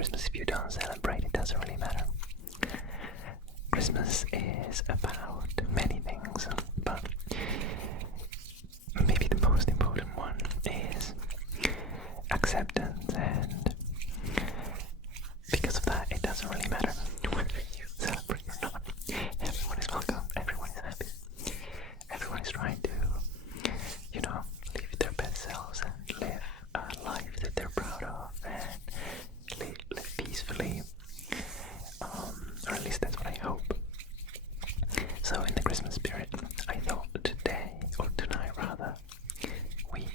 Christmas if you don't celebrate, it doesn't really matter. Christmas is about many things, but maybe the most important one is acceptance, and because of that, it doesn't really matter whether you celebrate or not. Everyone is welcome, everyone is happy, everyone is trying to, live their best selves and live a life that they're proud of and live peacefully, or at least that's what I hope. So in the Christmas spirit, I thought today, or tonight rather, we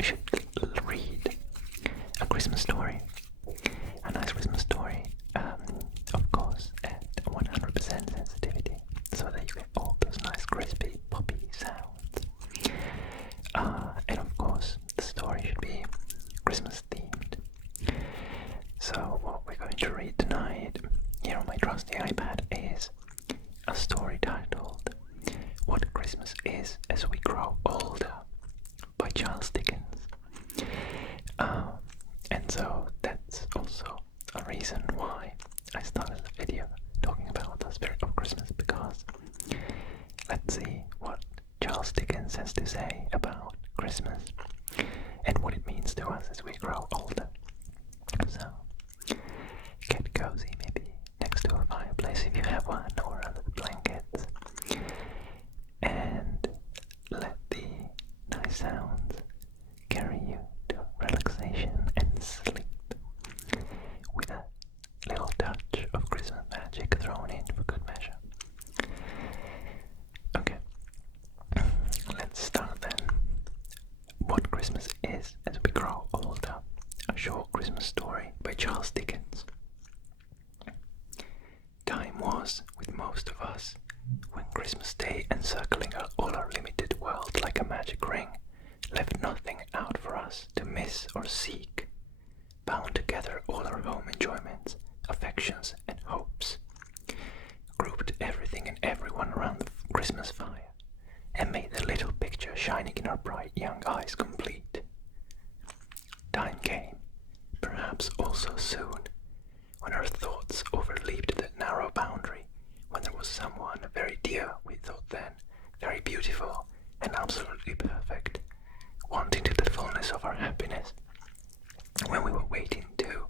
should read a Christmas story, a nice Christmas story, of course at 100% sensitivity, so that you get all those nice crispy poppy sounds. And of course the story should be Christmas themed. So what we're going to read tonight here on my trusty iPad is a story titled What Christmas Is as We Grow Older by Charles Dickens. And so that's also a reason why I started the video talking about the spirit of Christmas, because let's see what Charles Dickens has to say about Christmas and what it means to us as we grow older. So get cozy, maybe next to a fireplace if you have one, or under the blankets, and let the nice sounds carry you to relaxation and sleep, with a little touch of Christmas magic thrown in for good measure. Okay, let's start then. What Christmas Is as We Grow Older, a short Christmas story by Charles Dickens. Time was, with most of us, when Christmas Day, encircling all our limited world like a magic ring, left nothing out for us to miss or seek, bound together all our home enjoyments, affections and hopes, grouped everything and everyone around the Christmas fire, and made the little picture shining in our bright young eyes complete. Time came, perhaps also soon, when our thoughts overleaped that narrow boundary, when there was someone very dear, we thought then, very beautiful and absolutely perfect, wanting to the fullness of our happiness, when we were waiting to,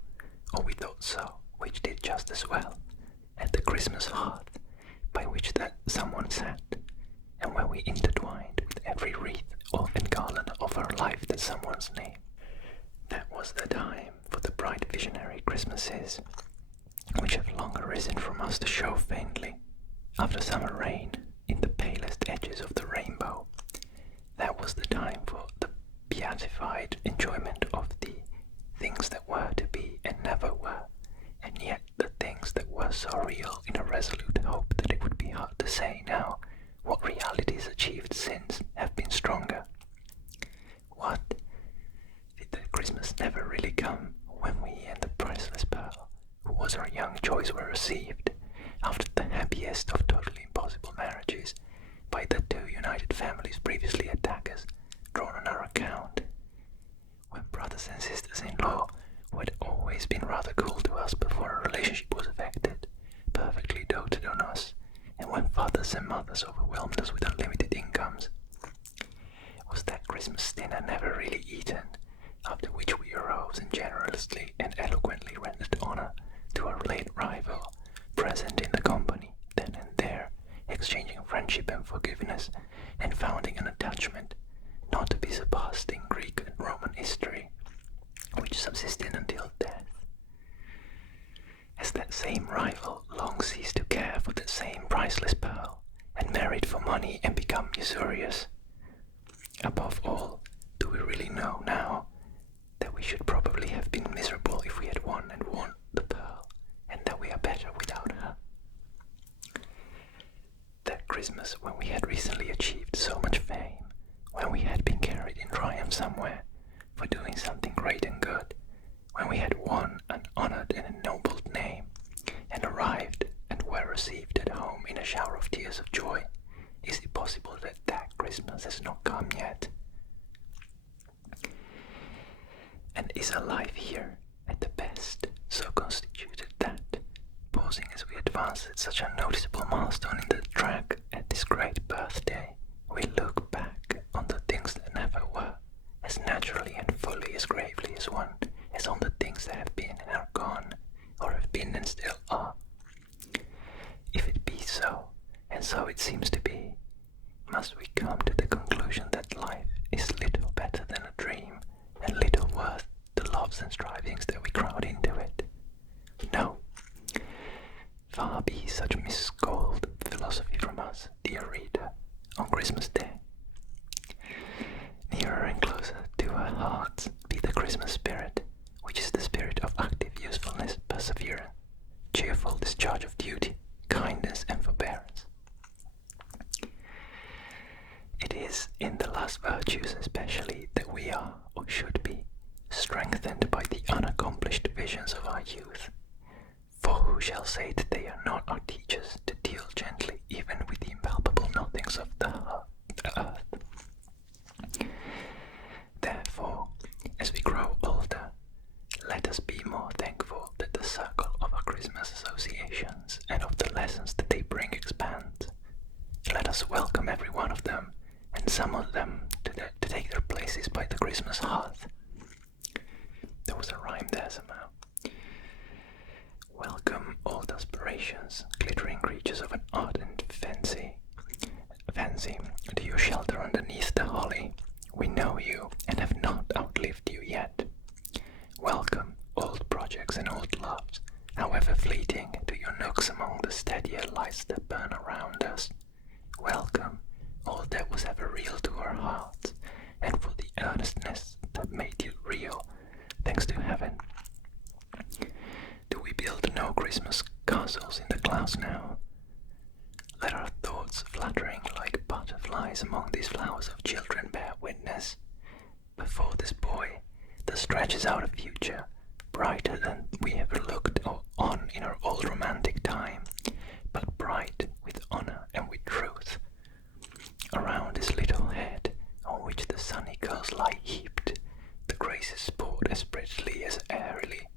or we thought so, which did just as well, at the Christmas hearth by which that someone sat, and where we intertwined with every wreath and garland of our life that someone's name. That was the time for the bright visionary Christmases, which have long arisen from us to show faintly, after summer rain, in the palest edges of the rainbow. That was the time for the beatified enjoyment of the things that were to be and never were, and yet the things that were so real, in a resolute hope that it would be hard to say now what realities achieved since have been stronger. What? Did the Christmas never really come when we and the priceless pearl, who was our young choice, were received, after the happiest of totally impossible marriages, by the two united families previously attackers, drawn on our account? When brothers and sisters-in-law, who had always been rather cool to us before our relationship was affected, perfectly doted on us, and when fathers and mothers overwhelmed us with unlimited incomes? Was that Christmas dinner never really eaten, after which we arose and generously and eloquently rendered honor to our late rival, present in the company, then and there, exchanging friendship and forgiveness, and founding an attachment not to be surpassed in Greek and Roman history, which subsisted until death? Has that same rival long ceased to care for that same priceless pearl, and married for money and become usurious? Above all, do we really know now that we should probably have been miserable if we had won the pearl, and that we are better without her? That Christmas, when we had recently achieved so much fame, when we had been carried in triumph somewhere for doing something great and good, when we had won an honored and ennobled name, and arrived and were received at home in a shower of tears of joy, is it possible that that Christmas has not come yet, and is alive here at the best, so as we advance at such a noticeable milestone in the track at this great birthday, we look back on the things that never were, as naturally and fully as gravely as one, as on the things that have been and are gone, or have been and still are. If it be so, and so it seems to be, must we come to the conclusion that life is little better than a dream, and little worth the loves and strivings that we crowd into it? No. Far be such miscalled philosophy from us, dear reader, on Christmas Day. Nearer and closer to our hearts be the Christmas spirit, which is the spirit of active usefulness, perseverance, cheerful discharge of duty, kindness and forbearance. It is in the last virtues especially that we are, or should be, strengthened by the unaccomplished visions of our youth. For who shall say that they are not our teachers to deal gently even with the impalpable nothings of the earth? Therefore, as we grow older, let us be more thankful that the circle of our Christmas associations and of the lessons that they bring expands. Let us welcome every one of them, and some of them to take their places by the Christmas hearth. There was a rhyme there somehow. Welcome old aspirations, glittering creatures of an ardent fancy, to your shelter underneath the holly. We know you, and have not outlived you yet. Welcome old projects and old loves, however fleeting, to your nooks among the steadier lights that burn around us. Welcome all that was ever real to our hearts, and for the earnestness that made it real, thanks to heaven. Do we build no Christmas castles in the clouds now? Let our thoughts fluttering like butterflies among these flowers of children bear witness. Before this boy, there stretches out a future, brighter than we ever looked on in our old romantic time, but bright with honor and with truth. Around his little head, on which the sunny curls lie heaped, the graces sport as prettily as airily,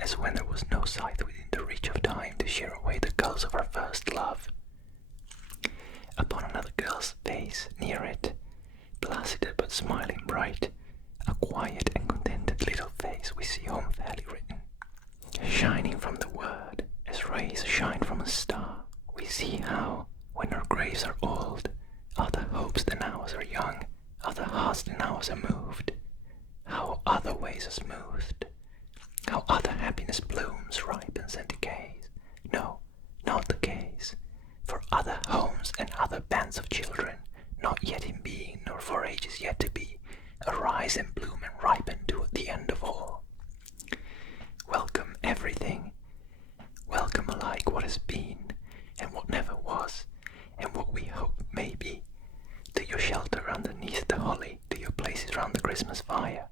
as when there was no scythe within the reach of time to shear away the culls of our first love. Upon another girl's face near it, placid but smiling bright, a quiet and contented little face we see home fairly written. Shining from the word, as rays shine from a star, we see how, when our graves are old, other hopes than ours are young, other hearts than ours are moved, how other ways are smoothed, how other happiness blooms, ripens, and decays. No, not the case. For other homes and other bands of children, not yet in being, nor for ages yet to be, arise and bloom and ripen to the end of all. Welcome everything. Welcome alike what has been, and what never was, and what we hope may be, to your shelter underneath the holly, to your places round the Christmas fire,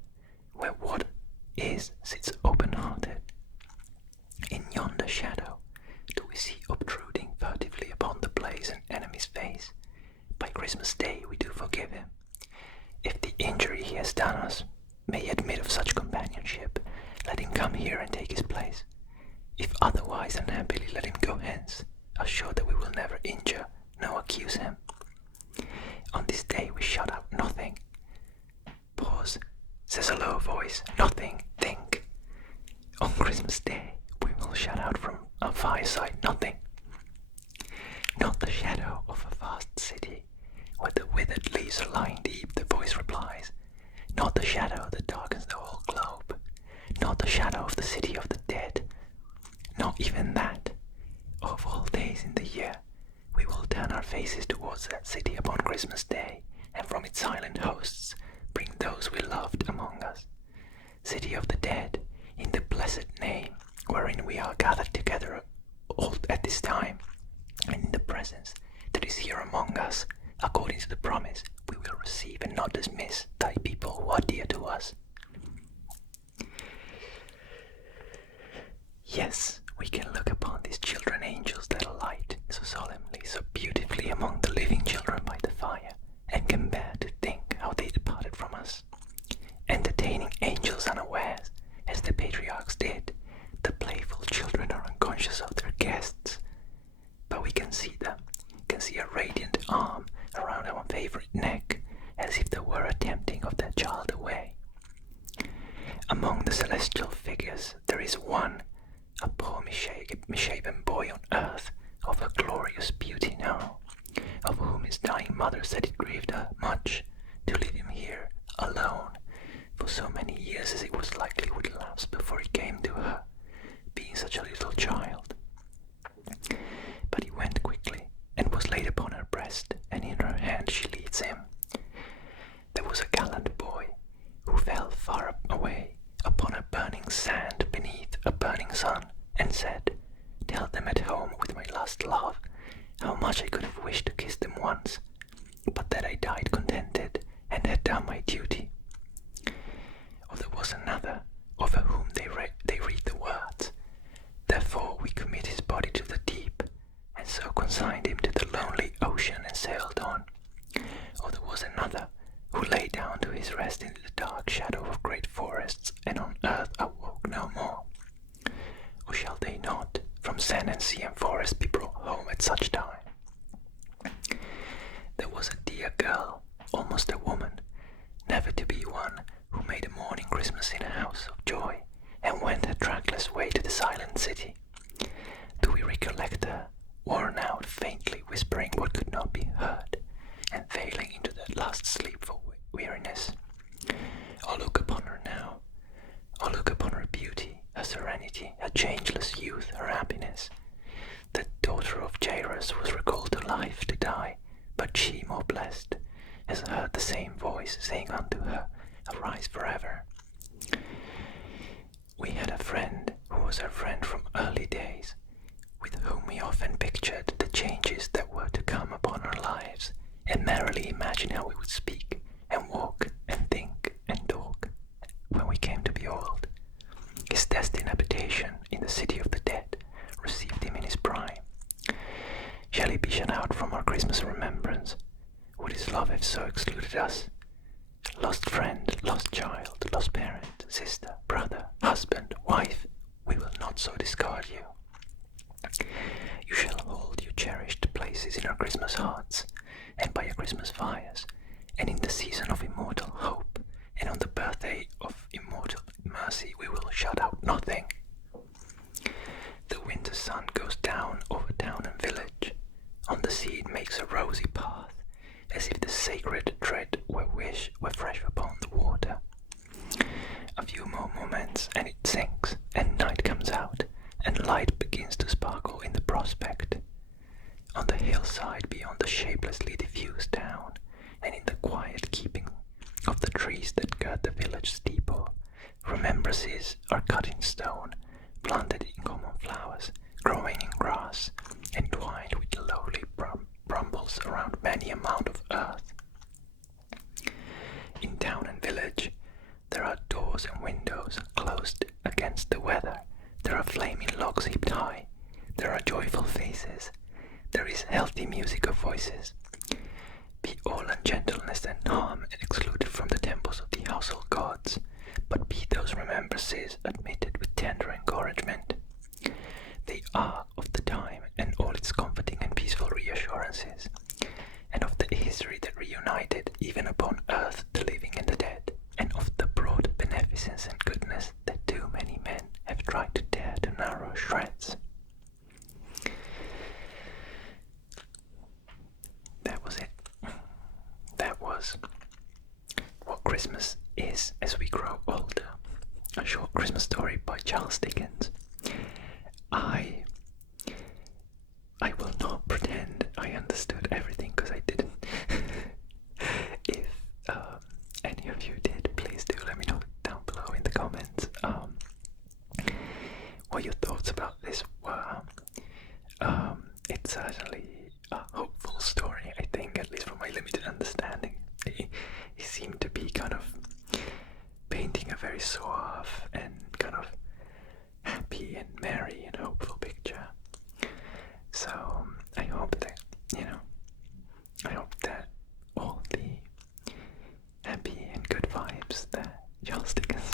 where what is sits open-hearted. In yonder shadow do we see obtruding furtively upon the blaze an enemy's face. By Christmas Day we do forgive him. If the injury he has done us may admit of such companionship, let him come here and take his place. If otherwise unhappily, let him go hence, assured that we will never injure, nor accuse him. On this day we shut out nothing. Pause, says a low voice, nothing, think. On Christmas Day we will shut out from our fireside nothing. Not the shadow of a vast city, where the withered leaves are lying deep, the voice replies. Not the shadow that darkens the whole globe. Not the shadow of the city of the dead. Not even that. Of all days in the year, we will turn our faces towards that city upon Christmas Day, and from its silent hosts bring those we loved among us. City of the dead, in the blessed name, wherein we are gathered together all at this time, and in the presence that is here among us, according to the promise, we will receive and not dismiss thy people who are dear to us. Yes, we can look upon these children angels that alight so solemnly, so beautifully among the living children by the fire, and can bear to think how they departed from us. Entertaining angels unawares, as the patriarchs did, the playful children are unconscious of their guests, mother said it grieved her much to leave him here alone for so many years as it was likely would elapse before he came to her, being such a little child. But he went quickly, and was laid upon her breast, and in her hand she leads him. There was a gallant boy, who fell far away upon a burning sand beneath a burning sun, and said, "Tell them at home with my last love, how much I could have wished to kiss them once, but that I died contented, and had done my duty." Or there was another, over whom they read the words, "Therefore we commit his body to the deep, and so consigned him to the lonely ocean and sailed on." Or there was another, who lay down to his rest in the dark shadow of great forests, and on earth awoke no more. Or shall they not, from sand and sea and forest, be brought home at such time? There was a dear girl, almost a woman, never to be one, who made a morning Christmas in a house of joy, and went her trackless way to the silent city. Do we recollect her, worn out, faintly whispering what could not be heard, and failing into that last sleep for weariness? Or look upon her now, or look upon her beauty, her serenity, her changeless youth, her happiness. The daughter of Jairus was recalled to life to die, but she, more blessed, has heard the same voice saying unto her, "Arise forever." We had a friend who was her friend from early days, with whom we often pictured the changes that were to come upon our lives, and merrily imagined how we would speak, and walk, and think, and talk, when we came to be old. His destined habitation in the city of the dead received him in his prime. Shall he be shut out from our Christmas remembrance? Would his love have so excluded us? Lost friend, lost child, lost parent, sister, brother, husband, wife, we will not so discard you. You shall hold your cherished places in our Christmas hearts, and by our Christmas fires, and in the season of immortal hope, and on the birthday of immortal mercy, we will shut out nothing. The winter sun goes down over town and village. On the sea it makes a rosy path, as if the sacred tread were fresh upon the water. A few more moments and it sinks, and night comes out, and light begins to sparkle in the prospect. On the hillside beyond the shapelessly diffused town, and in the quiet keeping of the trees that gird the village steeple, remembrances are cut in stone, planted in common flowers, growing in grass, entwined with lowly brambles around many a mound of earth. In town and village, there are doors and windows closed against the weather. There are flaming logs heaped high. There are joyful faces. There is healthy music of voices. Be all ungentleness and harm excluded from the temples of the household gods, but be those remembrances admitted with tender encouragement. They are of the time and all its comforting and peaceful reassurances, and of the history that reunited even upon earth the living and the dead, and of the broad beneficence and goodness that too many men have tried to tear to narrow shreds. That was it. That was what Christmas is as we grow older. A short Christmas story by Charles Dickens. I will not pretend I understood everything, because I didn't. If any of you did, please do let me know down below in the comments what your thoughts about this were. It's certainly a hopeful story, I think, at least from my limited understanding. He seemed to be kind of painting a very suave and kind of happy and merry and hopeful picture. So I hope that, all the happy and good vibes that Charles Dickens